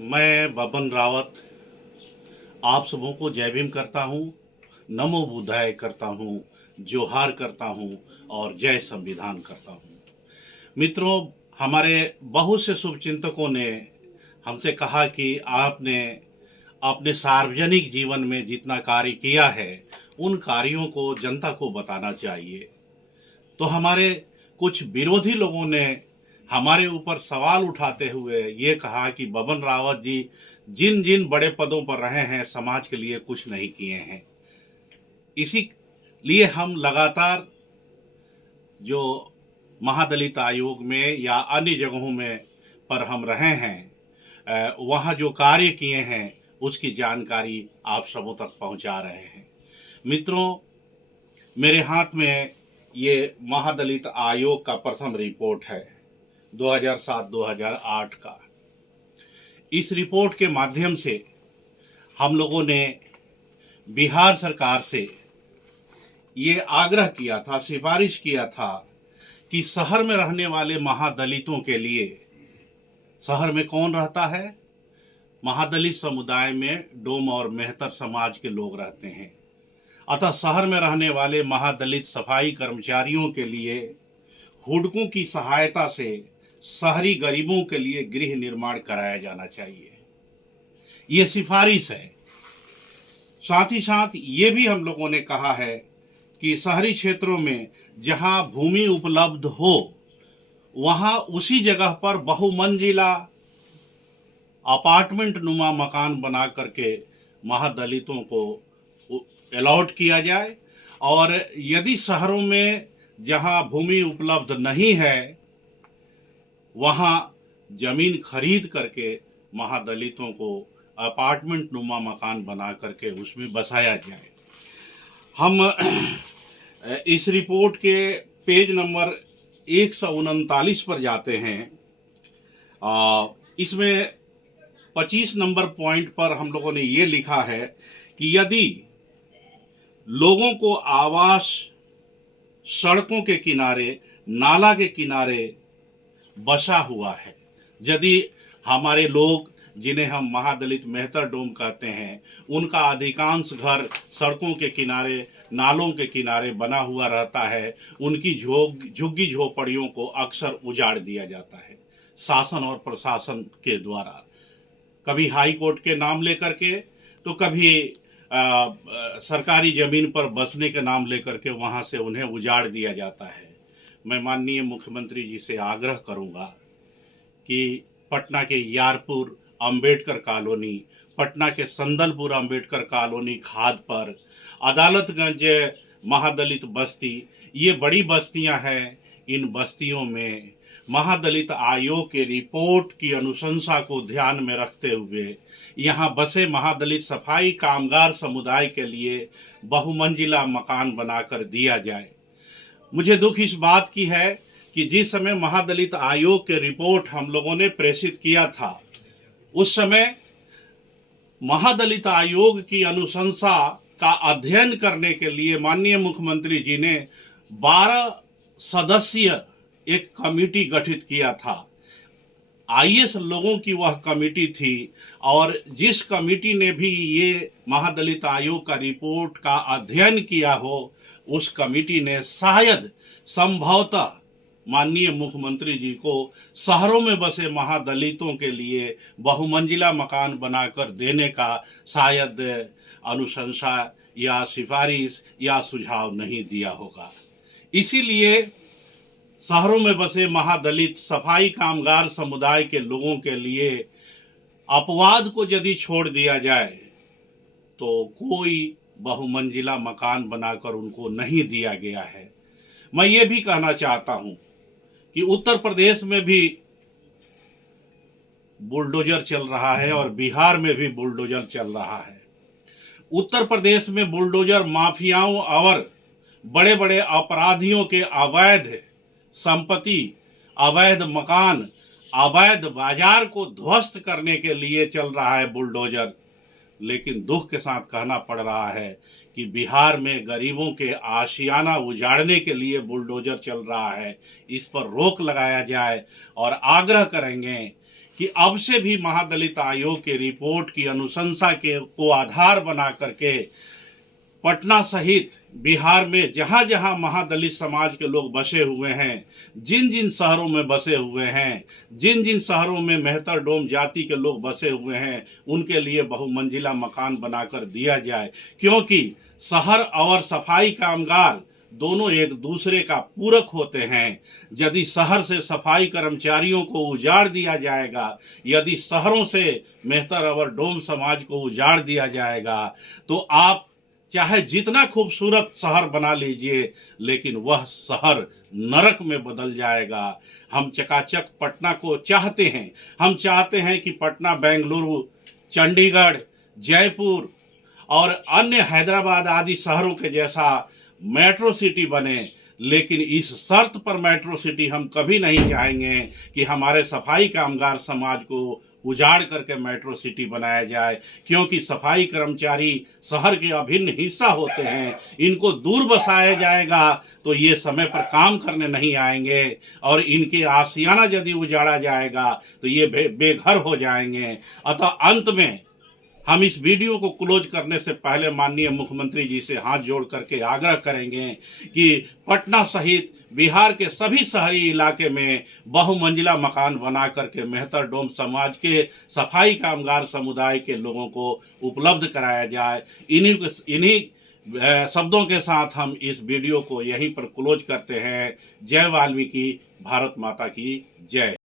मैं बबन रावत आप सबों को जय भीम करता हूँ, नमो बुद्धाय करता हूँ, जोहार करता हूँ और जय संविधान करता हूँ। मित्रों, हमारे बहुत से शुभचिंतकों ने हमसे कहा कि आपने अपने सार्वजनिक जीवन में जितना कार्य किया है उन कार्यों को जनता को बताना चाहिए। तो हमारे कुछ विरोधी लोगों ने हमारे ऊपर सवाल उठाते हुए ये कहा कि बबन रावत जी जिन जिन बड़े पदों पर रहे हैं समाज के लिए कुछ नहीं किए हैं। इसी लिए हम लगातार जो महादलित आयोग में या अन्य जगहों में पर हम रहे हैं वहाँ जो कार्य किए हैं उसकी जानकारी आप सबों तक पहुँचा रहे हैं। मित्रों, मेरे हाथ में ये महादलित आयोग का प्रथम रिपोर्ट है 2007-2008 का। इस रिपोर्ट के माध्यम से हम लोगों ने बिहार सरकार से ये आग्रह किया था, सिफारिश किया था कि शहर में रहने वाले महादलितों के लिए, शहर में कौन रहता है? महादलित समुदाय में डोम और मेहतर समाज के लोग रहते हैं। अतः शहर में रहने वाले महादलित सफाई कर्मचारियों के लिए हुडकों की सहायता से शहरी गरीबों के लिए गृह निर्माण कराया जाना चाहिए। ये सिफारिश है। साथ ही साथ ये भी हम लोगों ने कहा है कि शहरी क्षेत्रों में जहां भूमि उपलब्ध हो वहां उसी जगह पर बहुमंजिला अपार्टमेंट नुमा मकान बना करके महादलितों को अलॉट किया जाए, और यदि शहरों में जहां भूमि उपलब्ध नहीं है वहां जमीन खरीद करके महादलितों को अपार्टमेंट नुमा मकान बना करके उसमें बसाया जाए। हम इस रिपोर्ट के पेज नंबर 139 पर जाते हैं। इसमें 25 नंबर पॉइंट पर हम लोगों ने ये लिखा है कि यदि लोगों को आवास सड़कों के किनारे, नाला के किनारे बसा हुआ है, यदि हमारे लोग जिन्हें हम महादलित मेहतर डोम कहते हैं उनका अधिकांश घर सड़कों के किनारे, नालों के किनारे बना हुआ रहता है, उनकी झुग्गी झोपड़ियों को अक्सर उजाड़ दिया जाता है शासन और प्रशासन के द्वारा, कभी हाई कोर्ट के नाम लेकर के तो कभी सरकारी ज़मीन पर बसने के नाम लेकर के वहाँ से उन्हें उजाड़ दिया जाता है। मैं माननीय मुख्यमंत्री जी से आग्रह करूँगा कि पटना के यारपुर अंबेडकर कॉलोनी, पटना के संदलपुर अंबेडकर कॉलोनी खाद पर, अदालतगंज महादलित बस्ती, ये बड़ी बस्तियां हैं। इन बस्तियों में महादलित आयोग के रिपोर्ट की अनुशंसा को ध्यान में रखते हुए यहाँ बसे महादलित सफाई कामगार समुदाय के लिए बहुमंजिला मकान बनाकर दिया जाए। मुझे दुख इस बात की है कि जिस समय महादलित आयोग के रिपोर्ट हम लोगों ने प्रेषित किया था उस समय महादलित आयोग की अनुशंसा का अध्ययन करने के लिए माननीय मुख्यमंत्री जी ने 12 सदस्यीय एक कमेटी गठित किया था। आईएएस लोगों की वह कमेटी थी, और जिस कमेटी ने भी ये महादलित आयोग का रिपोर्ट का अध्ययन किया हो उस कमेटी ने शायद संभवतः माननीय मुख्यमंत्री जी को शहरों में बसे महादलितों के लिए बहुमंजिला मकान बनाकर देने का शायद अनुशंसा या सिफारिश या सुझाव नहीं दिया होगा। इसीलिए शहरों में बसे महादलित सफाई कामगार समुदाय के लोगों के लिए अपवाद को यदि छोड़ दिया जाए तो कोई बहुमंजिला मकान बनाकर उनको नहीं दिया गया है। मैं ये भी कहना चाहता हूँ कि उत्तर प्रदेश में भी बुलडोजर चल रहा है और बिहार में भी बुलडोजर चल रहा है। उत्तर प्रदेश में बुलडोजर माफियाओं और बड़े बड़े अपराधियों के अवैध संपत्ति, अवैध मकान, अवैध बाजार को ध्वस्त करने के लिए चल रहा है बुलडोजर। लेकिन दुख के साथ कहना पड़ रहा है कि बिहार में गरीबों के आशियाना उजाड़ने के लिए बुलडोजर चल रहा है। इस पर रोक लगाया जाए और आग्रह करेंगे कि अब से भी महादलित आयोग के रिपोर्ट की अनुशंसा के को आधार बना करके पटना सहित बिहार में जहाँ जहाँ महादलित समाज के लोग बसे हुए हैं, जिन जिन शहरों में बसे हुए हैं, जिन जिन शहरों में मेहतर डोम जाति के लोग बसे हुए हैं, उनके लिए बहुमंजिला मकान बनाकर दिया जाए। क्योंकि शहर और सफाई कामगार दोनों एक दूसरे का पूरक होते हैं। यदि शहर से सफाई कर्मचारियों को उजाड़ दिया जाएगा, यदि शहरों से मेहतर और डोम समाज को उजाड़ दिया जाएगा, तो आप चाहे जितना खूबसूरत शहर बना लीजिए, लेकिन वह शहर नरक में बदल जाएगा। हम चकाचक पटना को चाहते हैं। हम चाहते हैं कि पटना, बेंगलुरु, चंडीगढ़, जयपुर और अन्य हैदराबाद आदि शहरों के जैसा मेट्रो सिटी बने, लेकिन इस शर्त पर मेट्रो सिटी हम कभी नहीं चाहेंगे कि हमारे सफाई कामगार समाज को उजाड़ करके मेट्रो सिटी बनाया जाए। क्योंकि सफाई कर्मचारी शहर के अभिन्न हिस्सा होते हैं। इनको दूर बसाया जाएगा तो ये समय पर काम करने नहीं आएंगे, और इनके आशियाना यदि उजाड़ा जाएगा तो ये बेघर हो जाएंगे। अतः अंत में हम इस वीडियो को क्लोज करने से पहले माननीय मुख्यमंत्री जी से हाथ जोड़ करके आग्रह करेंगे कि पटना सहित बिहार के सभी शहरी इलाके में बहुमंजिला मकान बना करके मेहतर डोम समाज के सफाई कामगार समुदाय के लोगों को उपलब्ध कराया जाए। इन्हीं शब्दों के साथ हम इस वीडियो को यहीं पर क्लोज करते हैं। जय वाल्मीकि, भारत माता की जय।